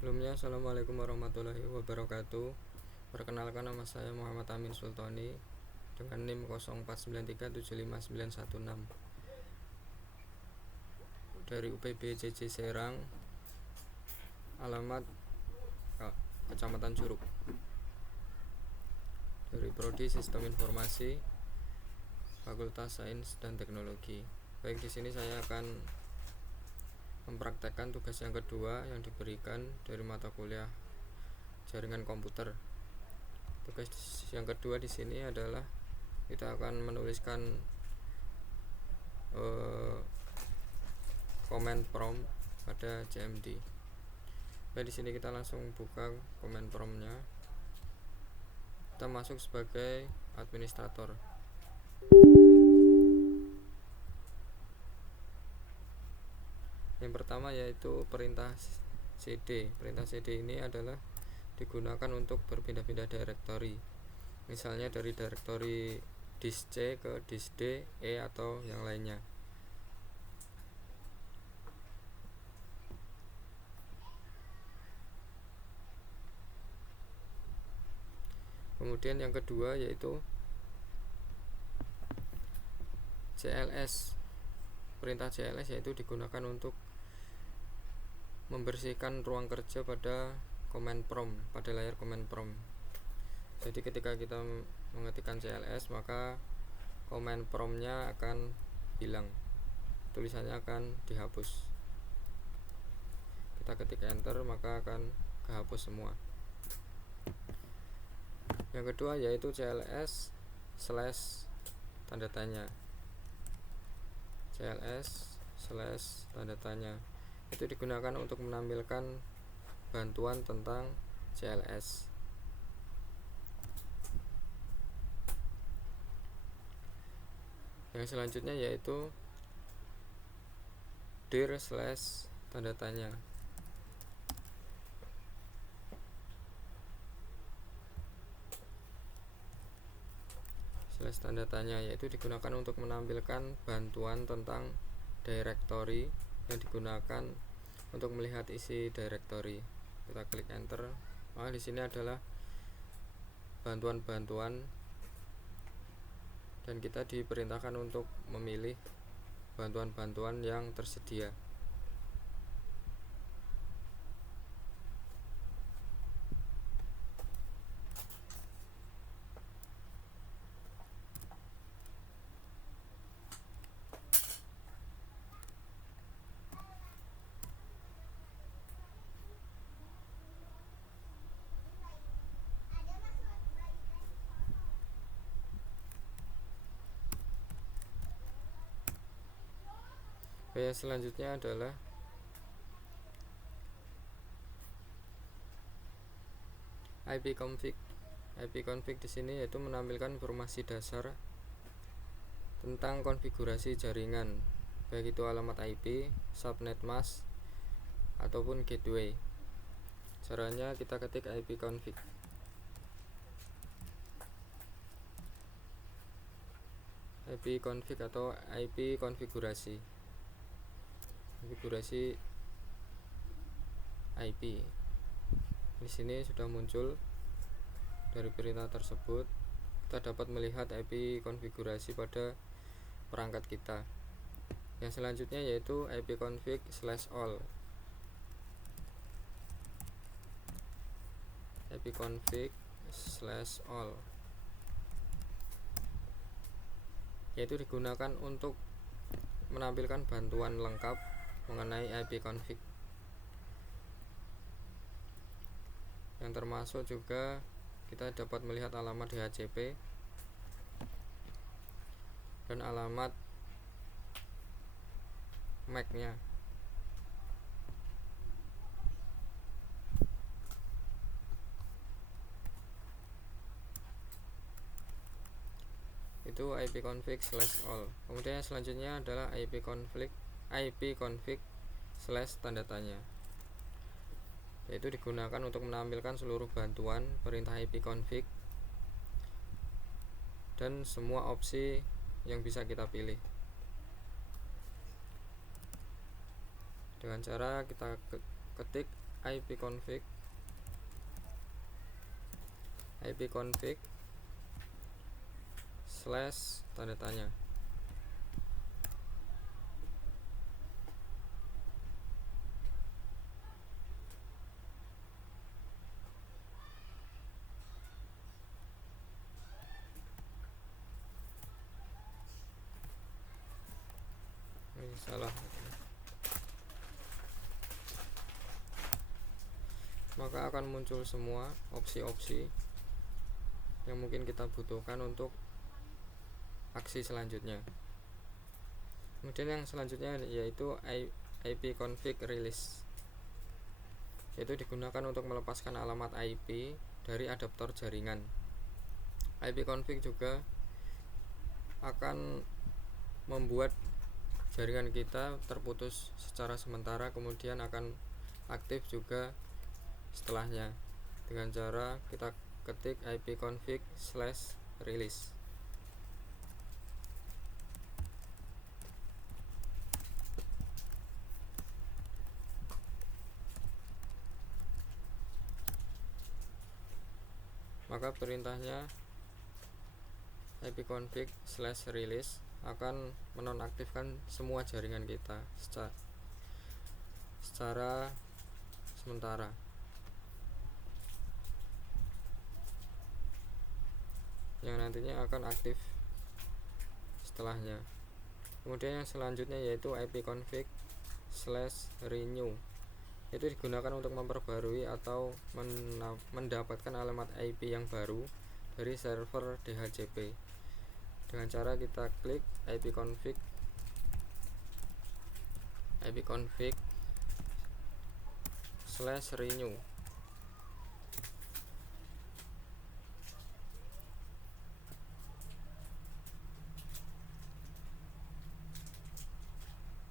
Sebelumnya, Assalamualaikum warahmatullahi wabarakatuh. Perkenalkan, nama saya Muhammad Amin Sultoni dengan NIM 0493759116 dari UPB JJ Serang, alamat Kecamatan Curug, dari Prodi Sistem Informasi, Fakultas Sains dan Teknologi. Baik, di sini saya akan mempraktekkan tugas yang kedua yang diberikan dari mata kuliah jaringan komputer. Tugas yang kedua di sini adalah kita akan menuliskan command prompt pada CMD. Nah, di sini kita langsung buka command promptnya. Kita masuk sebagai administrator. Yang pertama yaitu perintah cd. Perintah cd ini adalah digunakan untuk berpindah-pindah directory, misalnya dari directory disk C ke disk D, E atau yang lainnya. Kemudian yang kedua yaitu CLS. Perintah CLS yaitu digunakan untuk membersihkan ruang kerja pada command prompt, pada layar command prompt. Jadi ketika kita mengetikkan CLS, maka command promptnya akan hilang, tulisannya akan dihapus. Kita ketik enter, maka akan kehapus semua. Yang kedua yaitu CLS slash tanda tanya. CLS slash tanda tanya itu digunakan untuk menampilkan bantuan tentang CLS. Yang selanjutnya yaitu dir slash tanda tanya. Slash tanda tanya yaitu digunakan untuk menampilkan bantuan tentang directory yang digunakan untuk melihat isi directory. Kita klik enter, maka di sini adalah bantuan-bantuan dan kita diperintahkan untuk memilih bantuan-bantuan yang tersedia. Yang selanjutnya adalah ipconfig. ipconfig di sini yaitu menampilkan informasi dasar tentang konfigurasi jaringan, baik itu alamat IP, subnet mask ataupun gateway. Caranya kita ketik ipconfig. ipconfig atau IP konfigurasi. Konfigurasi IP. Di sini sudah muncul dari perintah tersebut. Kita dapat melihat IP konfigurasi pada perangkat kita. Yang selanjutnya yaitu ipconfig/all. ipconfig/all yaitu digunakan untuk menampilkan bantuan lengkap mengenai ipconfig, yang termasuk juga kita dapat melihat alamat DHCP dan alamat MAC-nya. Itu ipconfig/all. Kemudian yang selanjutnya adalah ipconfig/tanda tanya, yaitu digunakan untuk menampilkan seluruh bantuan perintah ipconfig dan semua opsi yang bisa kita pilih. Dengan cara kita ketik ipconfig slash tanda tanya. Ini salah. Maka akan muncul semua opsi-opsi yang mungkin kita butuhkan untuk aksi selanjutnya. Kemudian yang selanjutnya yaitu ipconfig release, yaitu digunakan untuk melepaskan alamat IP dari adaptor jaringan. ipconfig juga akan membuat jaringan kita terputus secara sementara, kemudian akan aktif juga setelahnya dengan cara kita ketik ipconfig slash release. Maka perintahnya ipconfig slash release akan menonaktifkan semua jaringan kita secara sementara. Yang nantinya akan aktif setelahnya. Kemudian yang selanjutnya yaitu ipconfig slash renew, itu digunakan untuk memperbarui atau mendapatkan alamat IP yang baru dari server DHCP dengan cara kita klik ipconfig slash renew.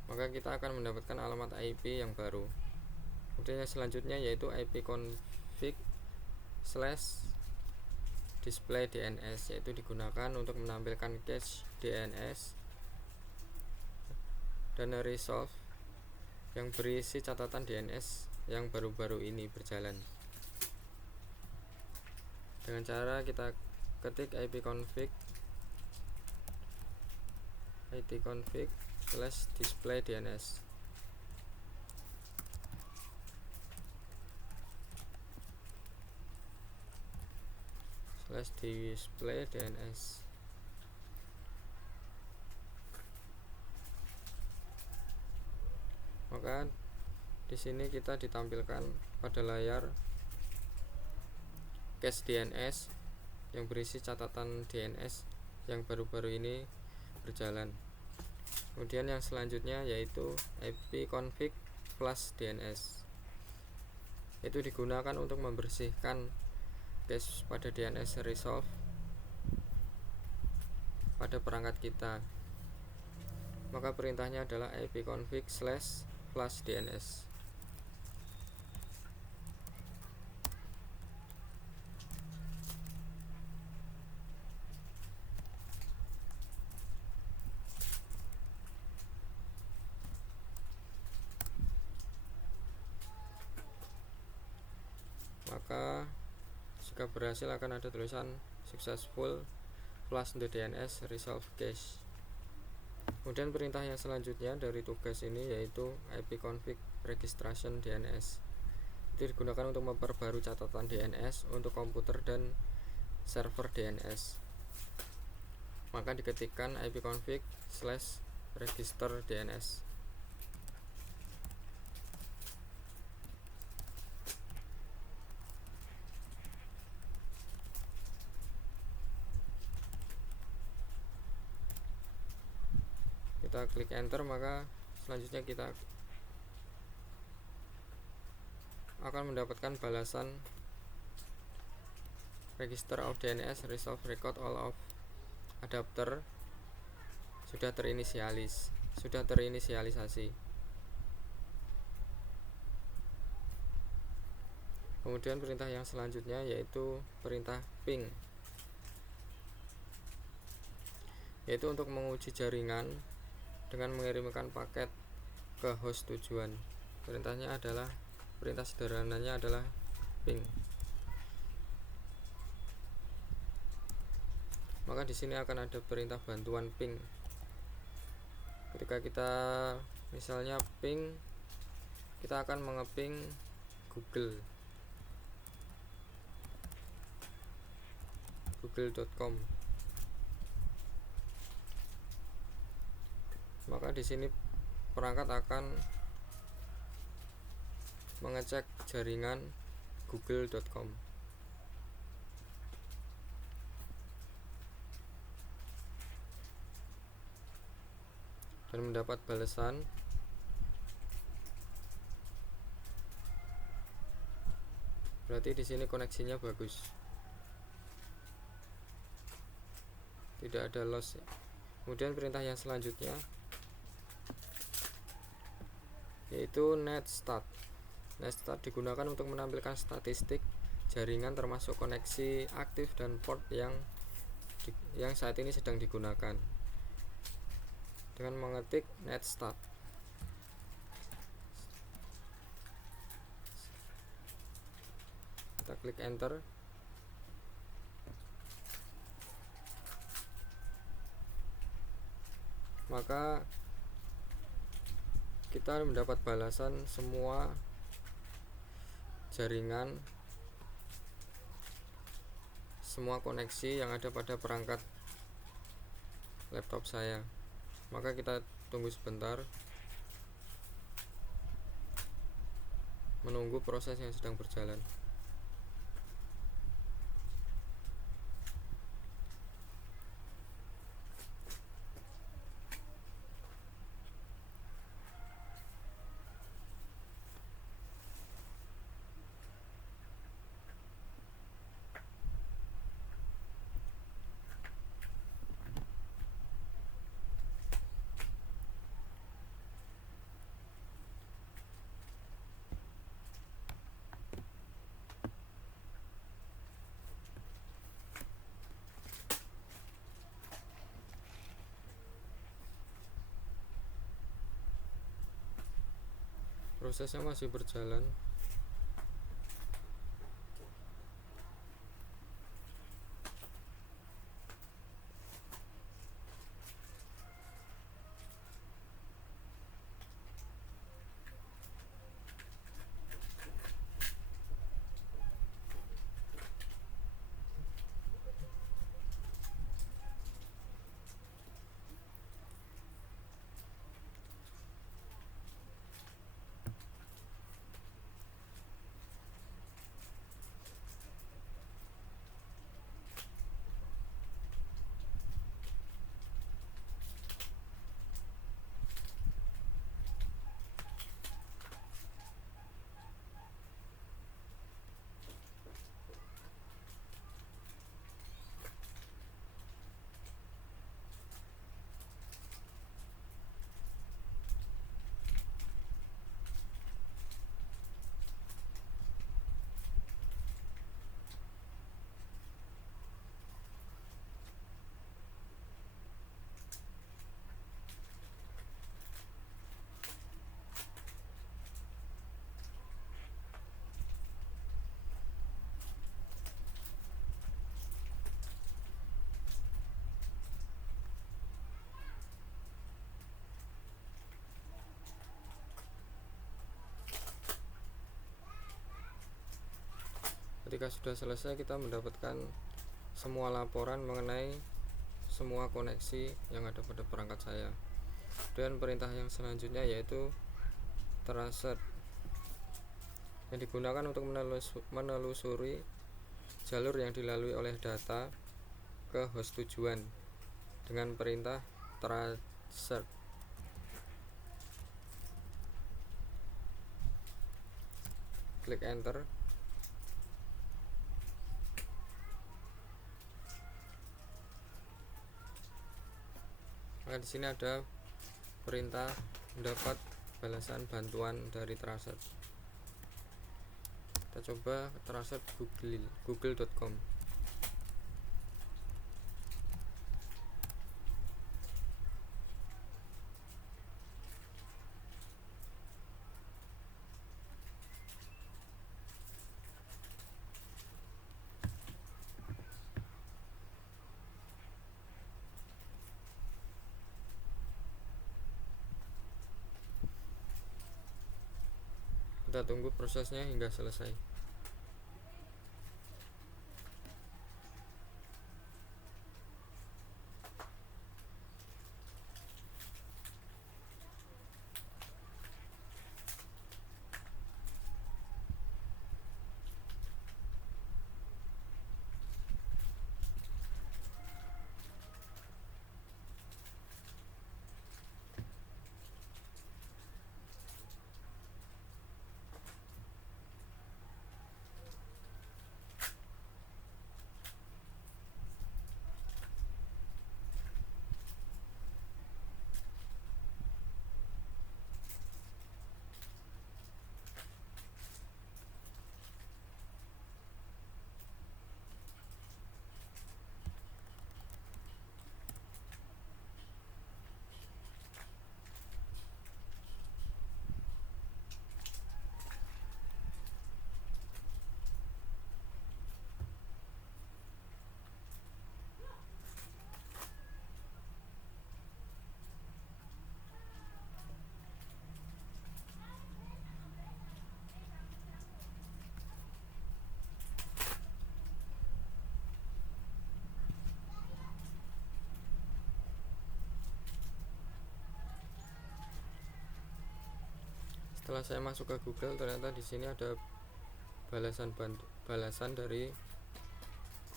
Maka kita akan mendapatkan alamat IP yang baru. Kemudian yang selanjutnya yaitu ipconfig slash display DNS, yaitu digunakan untuk menampilkan cache DNS dan resolve yang berisi catatan DNS yang baru-baru ini berjalan. Dengan cara kita ketik ipconfig slash display DNS. Display DNS. Maka di sini kita ditampilkan pada layar cache DNS yang berisi catatan DNS yang baru-baru ini berjalan. Kemudian yang selanjutnya yaitu ipconfig flush DNS, itu digunakan untuk membersihkan cache pada DNS resolve pada perangkat kita. Maka perintahnya adalah ipconfig slash flush DNS. Maka jika berhasil akan ada tulisan successful flush the DNS resolve cache. Kemudian perintah yang selanjutnya dari tugas ini yaitu ipconfig registration DNS, itu digunakan untuk memperbarui catatan DNS untuk komputer dan server DNS. Maka diketikkan ipconfig slash register DNS. Kita klik enter, maka selanjutnya kita akan mendapatkan balasan register of DNS resolve record all of adapter sudah terinisialisasi. Kemudian perintah yang selanjutnya yaitu perintah ping, yaitu untuk menguji jaringan dengan mengirimkan paket ke host tujuan. Perintahnya adalah perintah sederhananya adalah ping. Maka di sini akan ada perintah bantuan ping. Ketika kita misalnya ping, kita akan mengeping google.com. Maka di sini perangkat akan mengecek jaringan google.com dan mendapat balasan berarti di sini koneksinya bagus, tidak ada loss. Kemudian perintah yang selanjutnya yaitu netstart. Netstart digunakan untuk menampilkan statistik jaringan termasuk koneksi aktif dan port yang saat ini sedang digunakan dengan mengetik netstart. Kita klik enter. Maka kita mendapat balasan semua jaringan, semua koneksi yang ada pada perangkat laptop saya. Maka kita tunggu sebentar, menunggu proses yang sedang berjalan. Prosesnya masih berjalan. Ketika sudah selesai, kita mendapatkan semua laporan mengenai semua koneksi yang ada pada perangkat saya. Dan perintah yang selanjutnya yaitu tracer, yang digunakan untuk menelusuri jalur yang dilalui oleh data ke host tujuan dengan perintah tracer. Klik enter. Maka di sini ada perintah mendapat balasan bantuan dari tracer. Kita coba tracer google.com. Kita tunggu prosesnya hingga selesai. Setelah saya masuk ke Google, ternyata di sini ada balasan dari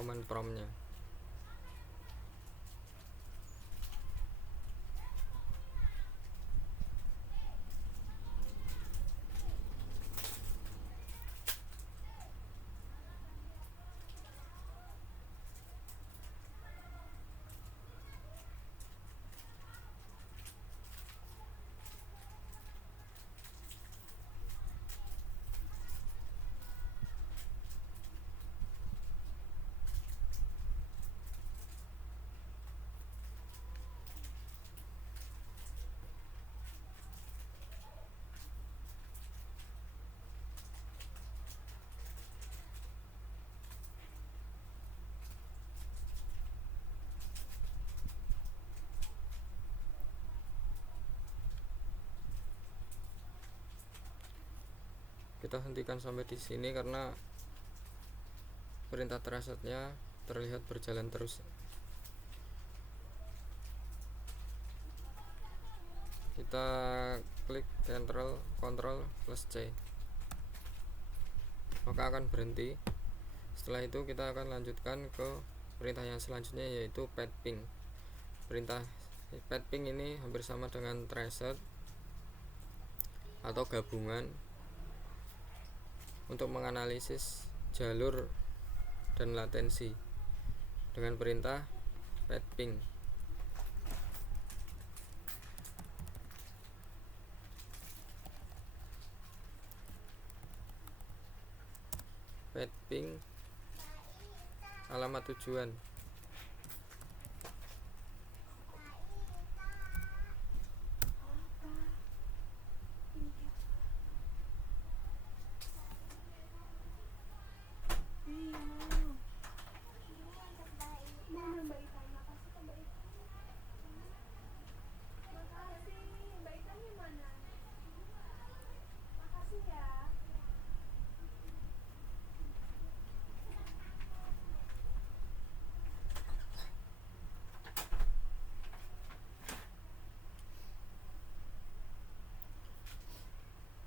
command promptnya. Kita hentikan sampai di sini karena perintah trasetnya terlihat berjalan terus. Kita klik Ctrl plus C, maka akan berhenti. Setelah itu kita akan lanjutkan ke perintah yang selanjutnya, yaitu ping. Perintah ping ini hampir sama dengan traset atau gabungan untuk menganalisis jalur dan latensi dengan perintah ping. Ping alamat tujuan.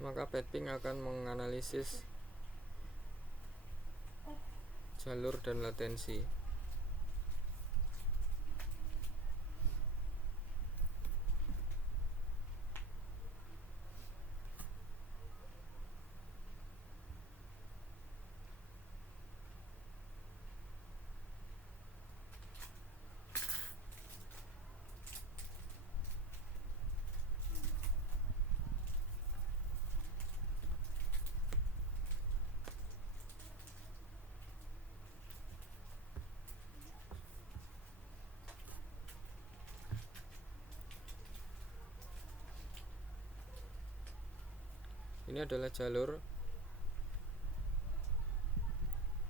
Maka ping akan menganalisis jalur dan latensi. Ini adalah jalur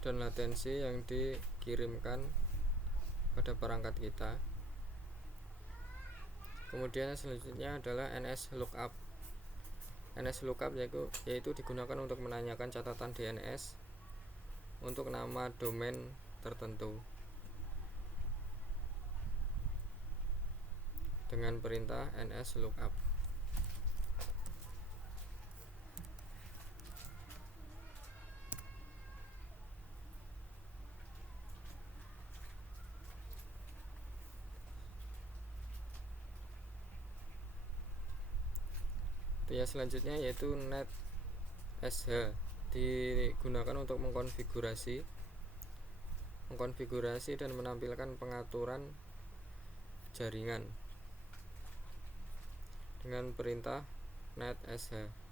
dan latensi yang dikirimkan pada perangkat kita. Kemudian selanjutnya adalah NS lookup. NSLOOKUP yaitu digunakan untuk menanyakan catatan DNS untuk nama domain tertentu dengan perintah NSLOOKUP. Selanjutnya yaitu NetSH, digunakan untuk mengkonfigurasi dan menampilkan pengaturan jaringan dengan perintah NetSH.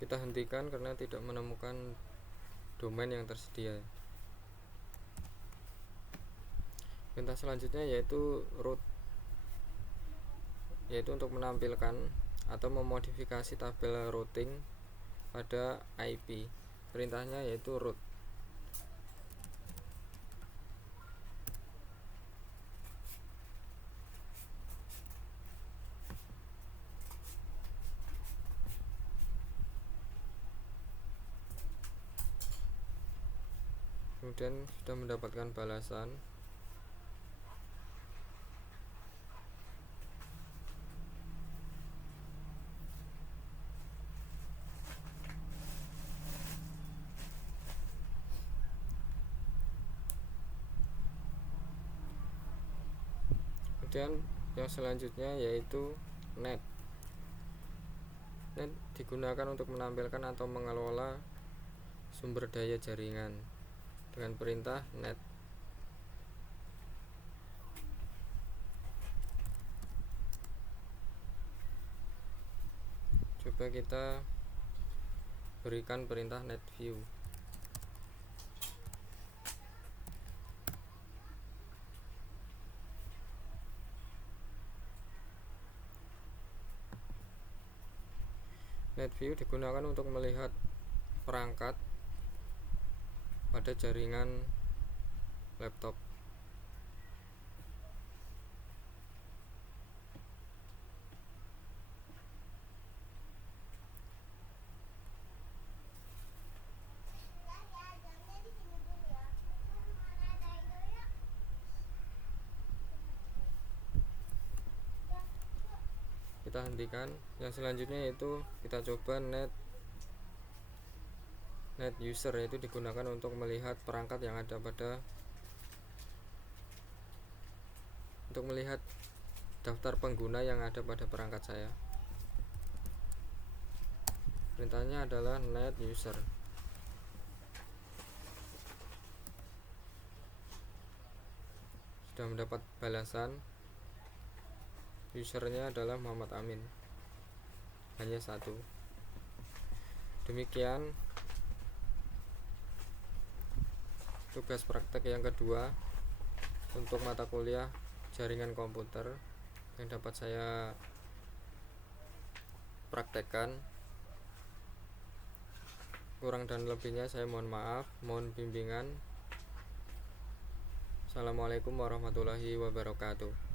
Kita hentikan karena tidak menemukan domain yang tersedia. Perintah selanjutnya yaitu root, yaitu untuk menampilkan atau memodifikasi tabel routing pada IP. Perintahnya yaitu root. Kemudian sudah mendapatkan balasan. Kemudian yang selanjutnya yaitu net. Net digunakan untuk menampilkan atau mengelola sumber daya jaringan dengan perintah net. Coba kita berikan perintah net view. Net view digunakan untuk melihat perangkat pada jaringan laptop. Kita hentikan. Yang selanjutnya yaitu kita coba net user, yaitu digunakan untuk melihat perangkat yang ada untuk melihat daftar pengguna yang ada pada perangkat saya. Perintahnya adalah net user. Sudah mendapat balasan. Usernya adalah Muhammad Amin, hanya satu. Demikian tugas praktek yang kedua untuk mata kuliah jaringan komputer yang dapat saya praktekkan. Kurang dan lebihnya saya mohon maaf, mohon bimbingan. Assalamualaikum warahmatullahi wabarakatuh.